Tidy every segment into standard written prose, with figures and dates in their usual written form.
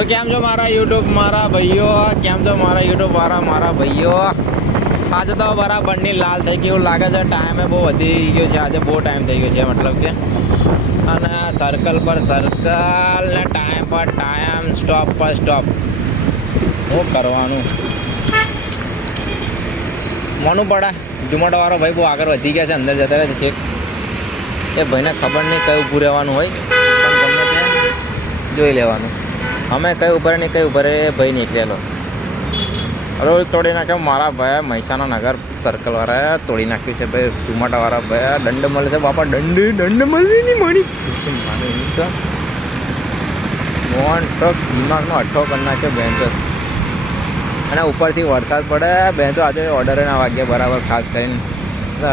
તો કેમ છો મારા યુટ્યુબ મારા ભાઈઓ, કેમ છો મારા યુટ્યુબ મારા ભાઈઓ? આજે તો બરાબરની લાલ થઈ ગયું લાગે છે. ટાઈમે બહુ વધી ગયો છે, આજે બહુ ટાઈમ થઈ ગયો છે મતલબ કે. અને સર્કલ પર સર્કલ ને ટાઈમ પર ટાઈમ, સ્ટોપ પર સ્ટોપ. શું કરવાનું મોનું પડે. ઝુમાટોવાળો ભાઈ બહુ આગળ વધી ગયા છે, અંદર જતા રહે છે ચેક. એ ભાઈને ખબર નહીં કયું ઊભું રહેવાનું હોય, પણ ગમે તે જોઈ લેવાનું. અમે કઈ ઉપર નહીં કઈ ઉપર એ ભાઈ નીકળેલો રોજ તોડી નાખ્યો મારા ભાઈ. મહેસાણા નગર સર્કલવાળા તોડી નાખ્યું છે ભાઈ. ઝુમાટાવાળા ભાઈ દંડ મળે છે બાપા. દંડ મળે નહીં મારી તો મોહન ટ્રક દિમાગનો અઠ્ઠો કરી નાખ્યો બેન્ચો. અને ઉપરથી વરસાદ પડે બેન્ચો. આજે ઓર્ડર ના વાગ્યા બરાબર, ખાસ કરીને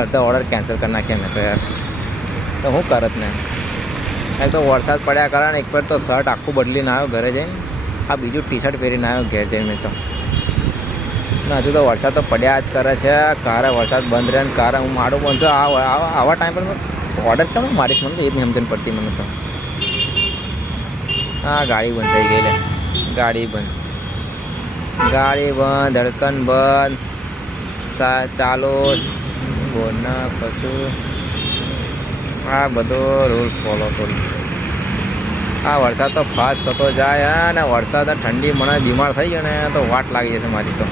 અડધો ઓર્ડર કેન્સલ કરી નાખ્યા મેં તો યાર. તો હું કરત ને, એક તો વરસાદ પડ્યા કારણ એક પર તો શર્ટ આખું બદલીને આવ્યો ઘરે જઈને. આ બીજું ટી શર્ટ પહેરીને આવ્યો ઘેર જઈને મેં તો. ને હજુ તો વરસાદ તો પડ્યા જ કરે છે. કારે વરસાદ બંધ રહે ને કારે હું મારું બંધ તો આવા ટાઈમ પર ઓર્ડર કેમ મારીશ મને તો એ જ નહીં સમજણ પડતી મને તો. હા ગાડી બંધ થઈ ગઈ લે. ગાડી બંધ ધડકન બંધ. ચાલો બોલના પછી આ બધો રૂલ ફોલો કરું. આ વરસાદ તો ફાસ્ટ થતો જાય અને વરસાદ ઠંડી મને બીમાર થઈ ગયો ને તો વાટ લાગી જશે મારી તો.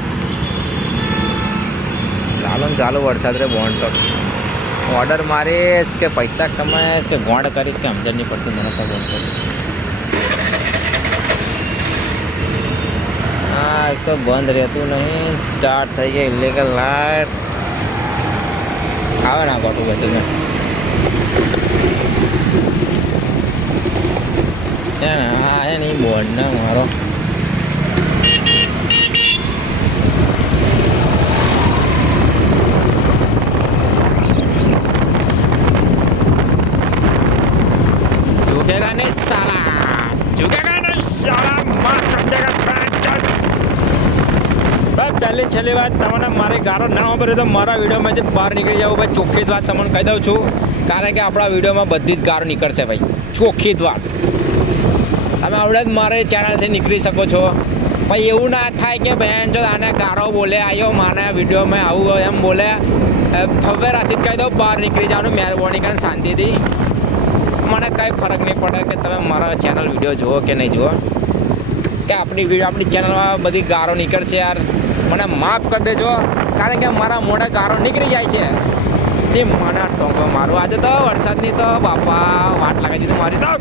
ચાલો ને ચાલુ વરસાદ રે બોન્ડ તો ઓર્ડર મારીશ કે પૈસા કમાઈશ કે ગોંડ કરીશ કે સમજણ નહીં પડતી મને તો. બોન્ડ કરી હા એક તો બંધ રહેતું નહીં. સ્ટાર્ટ થઈ ગઈ ઇલીગલ લાઇટ. આવે ના ગોટું બચીને હા એ નહીં બોર્ડ ને મારો. ઝુકેગા નહીં સાલા, ઝુકેગા નહીં સાલા. પહેલી છેલ્લી વાત તમને મારી ગારો ના વાપરે તો મારા વિડીયોમાંથી બહાર નીકળી જાવ ભાઈ. ચોખ્ખી જ વાત તમને કહી દઉં છું, કારણ કે આપણા વિડીયોમાં બધી જ ગારો નીકળશે ભાઈ. ચોખ્ખી જ વાત. તમે આવડે જ મારે ચેનલથી નીકળી શકો છો ભાઈ. એવું ના થાય કે બહેન જો આને ગારો બોલે આવ્યો માને વિડીયોમાં આવું એમ બોલે. ફવેરાથી જ કહી દઉં બહાર નીકળી જવાનું મહેરબાની કરીને શાંતિથી. મને કંઈ ફરક નહીં પડે કે તમે મારા ચેનલ વિડીયો જુઓ કે નહીં જુઓ, કે આપણી ચેનલમાં બધી ગારો નીકળશે યાર. મને માફ કરી દેજો, કારણ કે મારા મોઢે ગારો નીકળી જાય છે. એ મને ટોંકો મારું. આજે તો વરસાદની તો બાપા વાટ લાગી દીધી મારી તો.